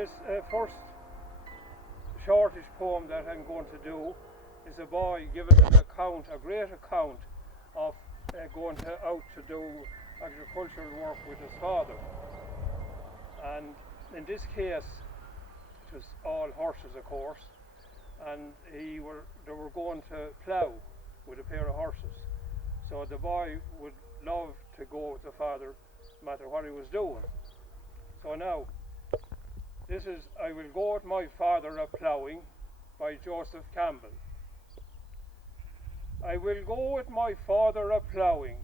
this first shortish poem that I'm going to do is a boy giving an account, a great account of going out to do agricultural work with his father. And in this case, it was all horses, of course, and they were going to plough with a pair of horses. So the boy would love to go with the father, no matter what he was doing. So now, this is I Will Go With My Father A Ploughing by Joseph Campbell. I will go with my father a ploughing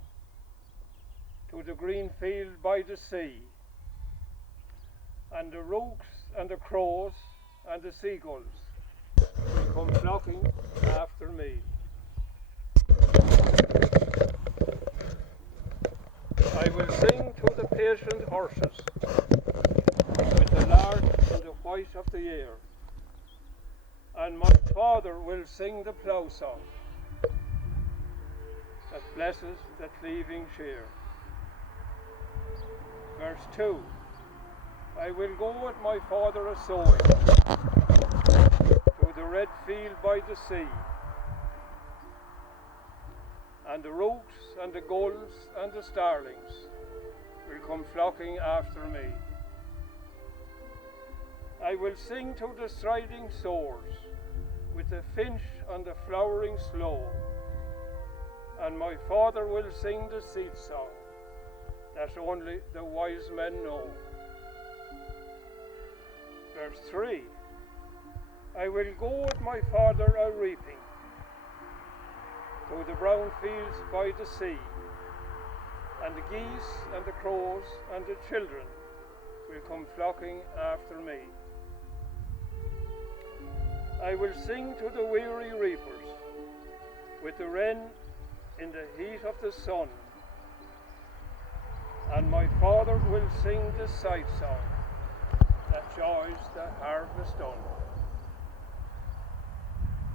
to the green field by the sea, and the rooks and the crows and the seagulls will come flocking after me. I will sing to the patient horses with the lark in the white of the air, and my father will sing the plough song that blesses the cleaving shear. Verse 2. I will go with my father a sowing to the red field by the sea, and the rooks and the gulls and the starlings will come flocking after me. I will sing to the striding soars with the finch on the flowering sloe, and my father will sing the seed song that only the wise men know. Verse 3. I will go with my father a reaping to the brown fields by the sea, and the geese and the crows and the children will come flocking after me. I will sing to the weary reapers with the wren in the heat of the sun, and my father will sing the sight song that joys the harvest done.